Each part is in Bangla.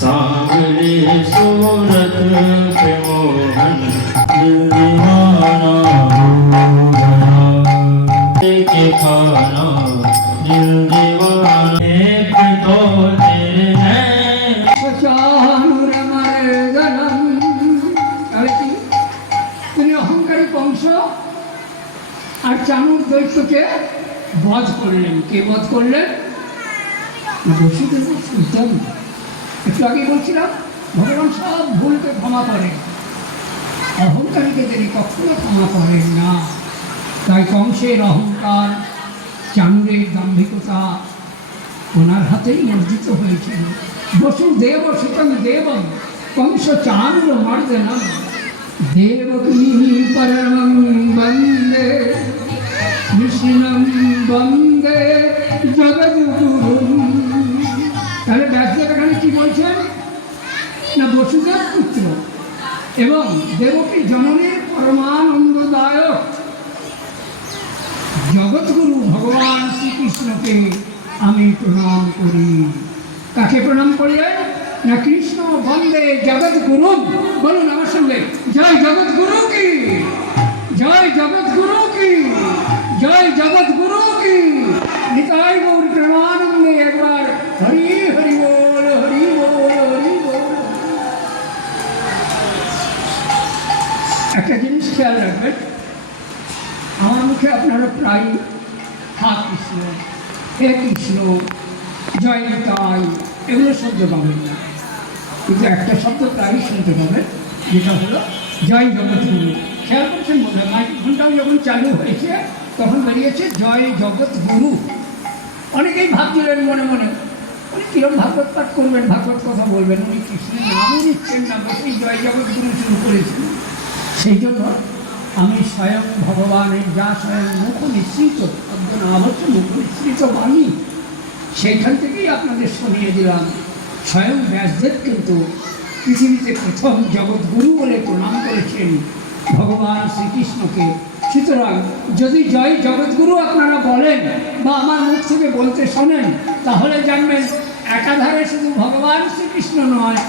सांवली सूरत पे मोहन दिल दीवाना के खाना दिल दीवाना एक तो तेरे हैं चानूर मर्दनम তিনি অহংকারী বংশ আর চানুর দৈত্যকে বধ করলেন। কে বধ করলেন? বসুদেব সুলতান। একটু আগে বলছিলাম ভগবান সব ভুলকে ক্ষমা করেন, অহংকারীকে তিনি কখনো ক্ষমা করেন না। তাই কংসের অহংকার, চানুরের দাম্ভিকতা ওনার হাতেই মর্জিত হয়েছিল। বসুদেব সুতং দেবম কংস চানুর মর্দনম দেবকী পরমং বন্দে কৃষ্ণং বন্দে জগদ্গুরুম। তাহলে ব্যাসদেব এখানে কি বলছেন না, বসুদেব পুত্র এবং দেবকী জননীর পরমানন্দদায়ক জগৎগুরু ভগবান শ্রীকৃষ্ণকে আমি প্রণাম করি। কাকে প্রণাম করলেন না, কৃষ্ণ বন্দে জগৎগুরু। বলুন আমার সঙ্গে, জয় জগৎগুরু কি, জয় জগৎগুরু কি, জয় জগৎগুরু কি। নিতাই গৌর প্রেমানন্দে একবার হরি হরি বল, হরি বল, হরি বল। একটা জিনিস খেয়াল রাখবেন, আমার মুখে আপনারা প্রায় হা কৃষ্ণ, হে কৃষ্ণ, জয় নিতাই এগুলো শব্দ পাবেন না, কিন্তু একটা শব্দ প্রায়ই শুনতে পাবেন, যেটা হলো জয় জগৎগুরু। খেয়াল করছেন বোধ হয়, মাইক্রোফোনটাও যখন চালু হয়েছে তখন বেরিয়েছে জয় জগৎগুরু। অনেকেই ভাবছিলেন মনে মনে উনি কিরম ভাগবত পাঠ করবেন, ভাগবত কথা বলবেন, উনি কৃষ্ণের নামই নিচ্ছেন না, বসেই জয় জগৎগুরু শুরু করেছেন। সেই জন্য আমি স্বয়ং ভগবানের যা স্বয়ং মুখ নিঃসৃত, নাম হচ্ছে মুখ নিঃসৃত বাণী, সেইখান থেকেই আপনাদের শুনিয়ে দিলাম। স্বয়ং ব্যাসদেব কিন্তু পৃথিবীতে প্রথম জগৎগুরু বলে প্রণাম করেছেন ভগবান শ্রীকৃষ্ণকে। সুতরাং যদি জয় জগৎগুরু আপনারা বলেন বা আমার মুখ থেকে বলতে শোনেন, তাহলে জানবেন একাধারে শুধু ভগবান শ্রীকৃষ্ণ নয়,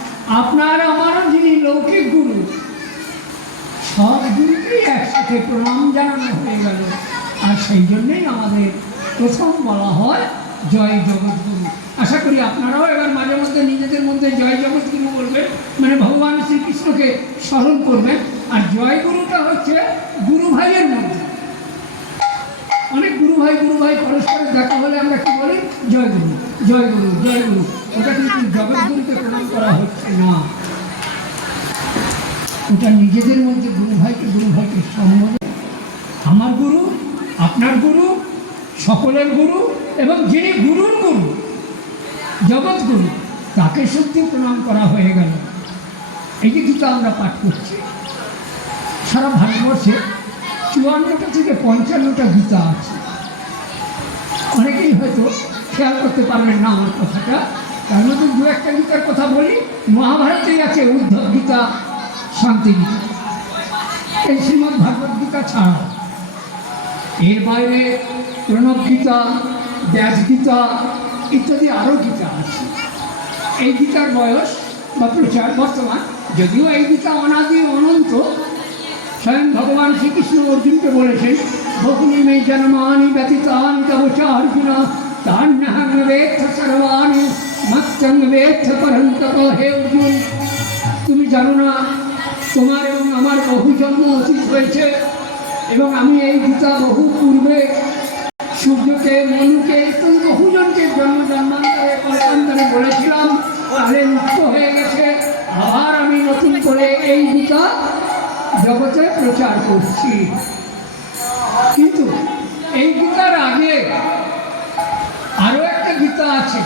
আপনার আমারও যিনি লৌকিক গুরু, সব গুরুকেই একসাথে প্রণাম জানানো হয়ে গেল। আর সেই জন্যেই আমাদের প্রথম বলা হয় জয় জগৎগুরু। আশা করি আপনারাও এবার মাঝে মধ্যে নিজেদের মধ্যে জয় জগৎগুরু বলবেন, মানে ভগবান শ্রীকৃষ্ণকে স্মরণ করবেন। আর জয় গুরুটা হচ্ছে গুরু ভাইয়ের মধ্যে। অনেক গুরু ভাই পরস্পরের দেখা হলে আমরা কি বলি, জয় গুরু, জয় গুরু, জয় গুরু। ওটা কিন্তু জগৎগুরুকে প্রণাম করা হচ্ছে না, ওটা নিজেদের মধ্যে গুরু ভাইকে সম্বোধন। আমার গুরু, আপনার গুরু, সকলের গুরু এবং যিনি গুরুর গুরু জগৎগুরু, তাকে সত্যি প্রণাম করা হয়ে গেল। এই যে গীতা আমরা পাঠ করছি, সারা ভারতবর্ষে 54টা থেকে 55টা গীতা আছে। অনেকেই হয়তো খেয়াল করতে পারবেন না আমার কথাটা, তার মধ্যে দু একটা গীতার কথা বলি। মহাভারতেই আছে উদ্ধব গীতা, শান্তি গীতা, এই শ্রীমদ্ ভাগবত গীতা ছাড়া। এর বাইরে প্রণব গীতা, ব্যাস গীতা ইত্যাদি আরও গীতা আছে। এই গীতার বয়স বা প্রচার বর্তমান, যদিও এই গীতা অনাদি অনন্ত। স্বয়ং ভগবান শ্রীকৃষ্ণ অর্জুনকে বলেছেন, বহুনি মে জন্মানি ব্যতীতানি তব চ অর্জুন তান্যহং বেত্থ সর্বাণি মত্তং বেত্থ পরং তপ। হে অর্জুন, তুমি জানো না তোমার এবং আমার বহু জন্ম অতীত হয়েছে, এবং আমি এই গীতা বহু পূর্বে সূর্যকে, মনুকে ইত্যাদি বহুজনকে জন্মান্তরে বলেছিলাম, তাহলে মুক্ত হয়ে গেছে। আবার আমি নতুন করে এই গীতা জগতে প্রচার করছি। কিন্তু এই গীতার আগে আরও একটা গীতা আছে,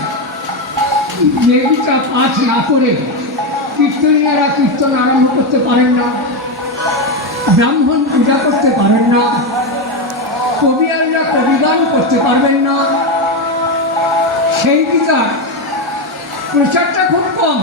যে গীতা পাঠ না করে কীর্তনীয়রা কীর্তন আরম্ভ করতে পারেন না, ব্রাহ্মণ পূজা করতে পারেন না, কবিয়ালরা কবিগান করতে পারবেন না। সেই গীতার প্রচারটা খুব কম।